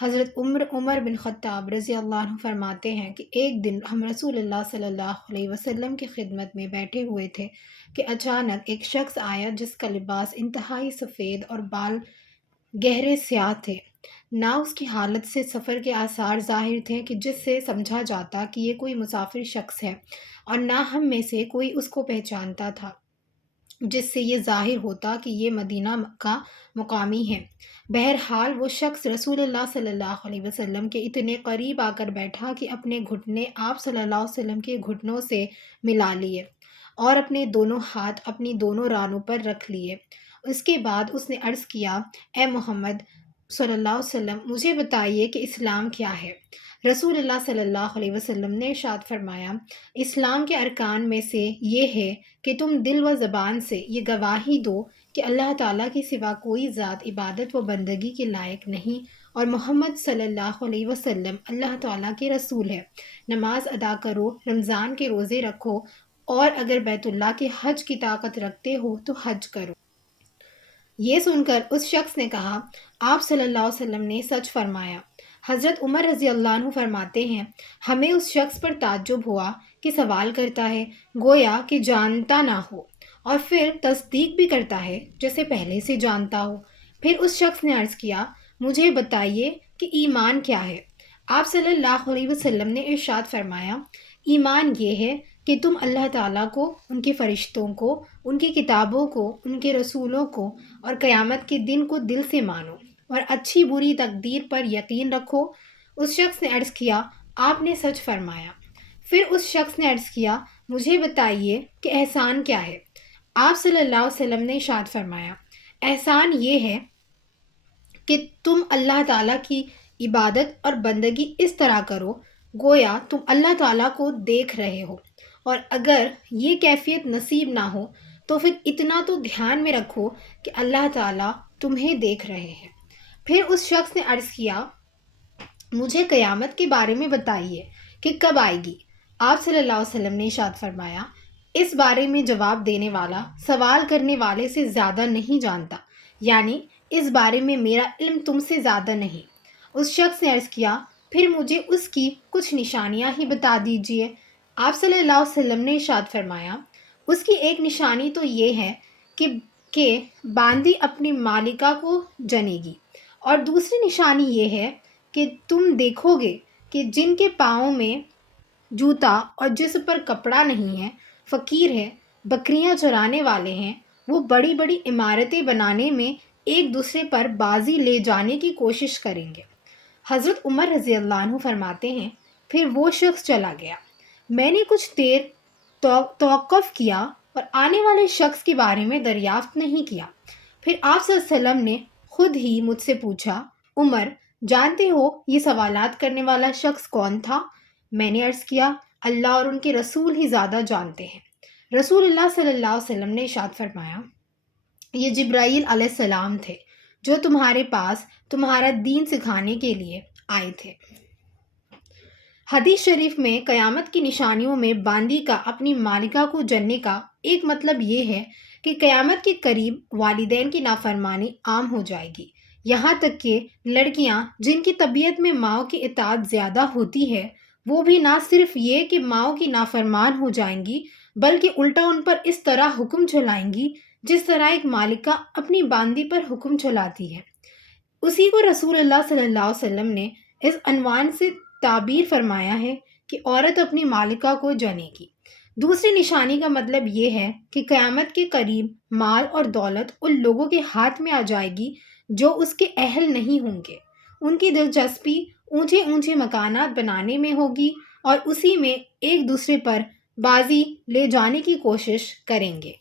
حضرت عمر بن خطاب رضی اللہ عنہ فرماتے ہیں کہ ایک دن ہم رسول اللہ صلی اللہ علیہ وسلم کی خدمت میں بیٹھے ہوئے تھے کہ اچانک ایک شخص آیا جس کا لباس انتہائی سفید اور بال گہرے سیاہ تھے۔ نہ اس کی حالت سے سفر کے آثار ظاہر تھے کہ جس سے سمجھا جاتا کہ یہ کوئی مسافر شخص ہے، اور نہ ہم میں سے کوئی اس کو پہچانتا تھا جس سے یہ ظاہر ہوتا کہ یہ مدینہ کا مقامی ہے۔ بہرحال وہ شخص رسول اللہ صلی اللہ علیہ وسلم کے اتنے قریب آ کر بیٹھا کہ اپنے گھٹنے آپ صلی اللہ علیہ وسلم کے گھٹنوں سے ملا لیے اور اپنے دونوں ہاتھ اپنی دونوں رانوں پر رکھ لیے۔ اس کے بعد اس نے عرض کیا، اے محمد صلی اللہ علیہ وسلم، مجھے بتائیے کہ اسلام کیا ہے؟ رسول اللہ صلی اللہ علیہ وسلم نے ارشاد فرمایا، اسلام کے ارکان میں سے یہ ہے کہ تم دل و زبان سے یہ گواہی دو کہ اللہ تعالیٰ کے سوا کوئی ذات عبادت و بندگی کے لائق نہیں، اور محمد صلی اللہ علیہ وسلم اللہ تعالیٰ کے رسول ہے۔ نماز ادا کرو، رمضان کے روزے رکھو، اور اگر بیت اللہ کے حج کی طاقت رکھتے ہو تو حج کرو۔ یہ سن کر اس شخص نے کہا، آپ صلی اللہ علیہ وسلم نے سچ فرمایا۔ حضرت عمر رضی اللہ عنہ فرماتے ہیں، ہمیں اس شخص پر تعجب ہوا کہ سوال کرتا ہے گویا کہ جانتا نہ ہو، اور پھر تصدیق بھی کرتا ہے جیسے پہلے سے جانتا ہو۔ پھر اس شخص نے عرض کیا، مجھے بتائیے کہ ایمان کیا ہے؟ آپ صلی اللہ علیہ وسلم نے ارشاد فرمایا، ایمان یہ ہے کہ تم اللہ تعالیٰ کو، ان کے فرشتوں کو، ان کی کتابوں کو، ان کے رسولوں کو اور قیامت کے دن کو دل سے مانو، اور اچھی بری تقدیر پر یقین رکھو۔ اس شخص نے عرض کیا، آپ نے سچ فرمایا۔ پھر اس شخص نے عرض کیا، مجھے بتائیے کہ احسان کیا ہے؟ آپ صلی اللہ علیہ وسلم نے ارشاد فرمایا، احسان یہ ہے کہ تم اللہ تعالیٰ کی عبادت اور بندگی اس طرح کرو گویا تم اللہ تعالیٰ کو دیکھ رہے ہو، اور اگر یہ کیفیت نصیب نہ ہو تو پھر اتنا تو دھیان میں رکھو کہ اللہ تعالیٰ تمہیں دیکھ رہے ہیں۔ پھر اس شخص نے عرض کیا، مجھے قیامت کے بارے میں بتائیے کہ کب آئے گی؟ آپ صلی اللہ علیہ وسلم نے ارشاد فرمایا، اس بارے میں جواب دینے والا سوال کرنے والے سے زیادہ نہیں جانتا، یعنی اس بارے میں میرا علم تم سے زیادہ نہیں۔ اس شخص نے عرض کیا، پھر مجھے اس کی کچھ نشانیاں ہی بتا دیجیے۔ آپ صلی اللہ علیہ وسلم نے ارشاد فرمایا، اس کی ایک نشانی تو یہ ہے کہ باندی اپنی مالکہ کو جنے گی، اور دوسری نشانی یہ ہے کہ تم دیکھو گے کہ جن کے پاؤں میں جوتا اور جسم پر کپڑا نہیں ہے، فقیر ہے، بکریاں چرانے والے ہیں، وہ بڑی بڑی عمارتیں بنانے میں ایک دوسرے پر بازی لے جانے کی کوشش کریں گے۔ حضرت عمر رضی اللہ عنہ فرماتے ہیں، پھر وہ شخص چلا گیا۔ میں نے کچھ دیر توقف کیا اور آنے والے شخص کے بارے میں دریافت نہیں کیا۔ پھر آپ صلی اللہ علیہ وسلم نے خود ہی مجھ سے پوچھا، عمر، جانتے ہو یہ سوالات کرنے والا شخص کون تھا؟ میں نے عرض کیا، اللہ اور ان کے رسول ہی زیادہ جانتے ہیں۔ رسول اللہ صلی اللہ علیہ وسلم نے ارشاد فرمایا، یہ جبرائیل علیہ السلام تھے جو تمہارے پاس تمہارا دین سکھانے کے لیے آئے تھے۔ حدیث شریف میں قیامت کی نشانیوں میں باندی کا اپنی مالکہ کو جننے کا ایک مطلب یہ ہے کہ قیامت کے قریب والدین کی نافرمانی عام ہو جائے گی، یہاں تک کہ لڑکیاں جن کی طبیعت میں ماؤں کی اطاعت زیادہ ہوتی ہے، وہ بھی نہ صرف یہ کہ ماؤں کی نافرمان ہو جائیں گی، بلکہ الٹا ان پر اس طرح حکم چلائیں گی جس طرح ایک مالکہ اپنی باندی پر حکم چلاتی ہے۔ اسی کو رسول اللہ صلی اللہ علیہ وسلم نے اس عنوان سے تعبیر فرمایا ہے کہ عورت اپنی مالکہ کو جنے گی۔ دوسری نشانی کا مطلب یہ ہے کہ قیامت کے قریب مال اور دولت ان لوگوں کے ہاتھ میں آ جائے گی جو اس کے اہل نہیں ہوں گے۔ ان کی دلچسپی اونچے اونچے مکانات بنانے میں ہوگی اور اسی میں ایک دوسرے پر بازی لے جانے کی کوشش کریں گے۔